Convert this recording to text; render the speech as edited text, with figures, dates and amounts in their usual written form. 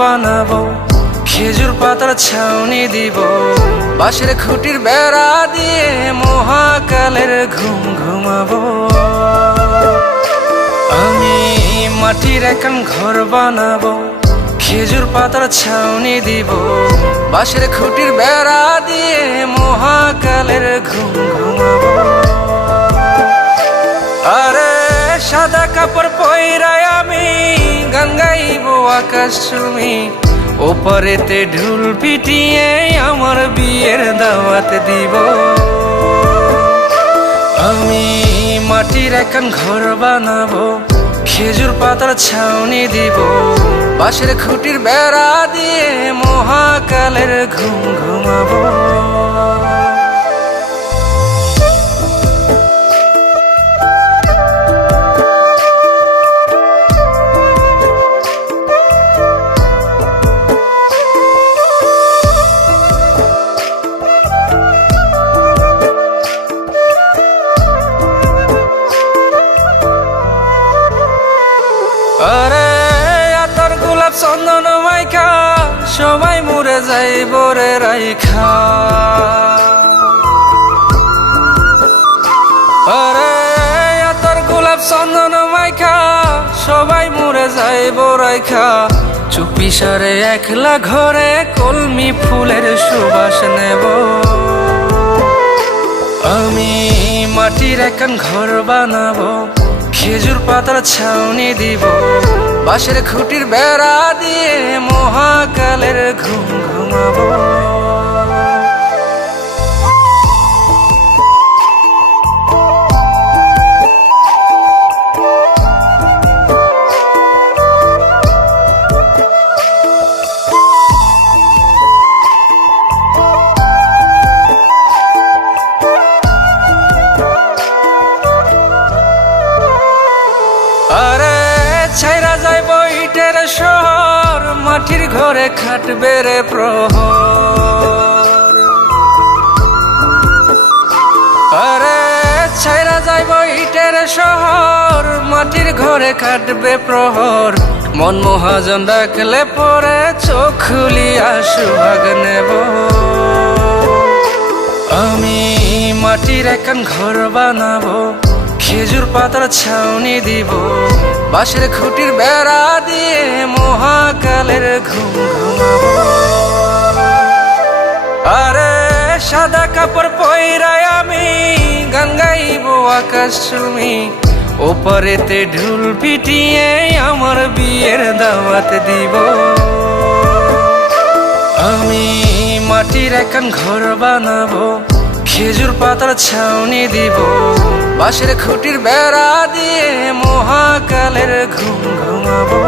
বানাবো, খেজুর পাতার ছাউনি দিব, বাঁশের খুঁটির বেড়া দিয়ে মহাকালের ঘুম ঘুমাবো। আমি মাটির একান ঘর বানাবো, খেজুর পাতার ছাউনি দিব, বাঁশের খুঁটির বেড়া দিয়ে মহাকালের ঘুম ঘুমাবো। আরে সাদা কাপড় পইরায় আমি গান গাইবো আকাশ চুমি, ওপারেতে ঢোল পিটিয়ে আমার বিয়ের দাওয়াত দিব। আমি মাটির একান ঘর বানাবো, খেজুর পাতার ছাউনি দিব, বাঁশের খুঁটির বেড়া দিয়ে মহাকালের ঘুম ঘুমাবো। আরে আতর গোলাপ চন্দন মাইখা সবাই মরে যাইব রে রাইখা। আরে আতর গোলাপ চন্দন মাইখা সবাই মরে যাইব রাইখা, চুপি সারে একলা ঘরে কলমি ফুলের সুবাস নেব। আমি মাটির একান ঘর বানাবো, খেজুর পাতার ছাউনি দিব, বাঁশের খুঁটির বেড়া দিয়ে মহাকালের ঘুম ঘুমাবো। আরে ছাইরা যাইব ইটের শহর, মাটির ঘরে খাটবে রে প্রহর। আরে ছাইরা যাইব ইটের শহর, মাটির ঘরে খাটবে প্রহর, মন মহাজন ডাকলে পরে চোখ খুলিয়া সুহাগ নেব। আমি মাটির একান ঘর বানাবো, খেজুর পাতার ছাউনি দিব, বাঁশের খুঁটির বেড়া দিয়ে মহাকালের ঘুম ঘুমাবো। আরে সাদা কাপড় পইরায় আমি গান গাইবো আকাশ চুমি, ওপারেতে ঢোল পিটিয়ে আমার বিয়ের দাওয়াত দিব। আমি মাটির একান ঘর বানাবো, খেজুর পাতার ছাউনি দিব, বাঁশের খুঁটির বেড়া দিয়ে মহাকালের ঘুম ঘুমাবো।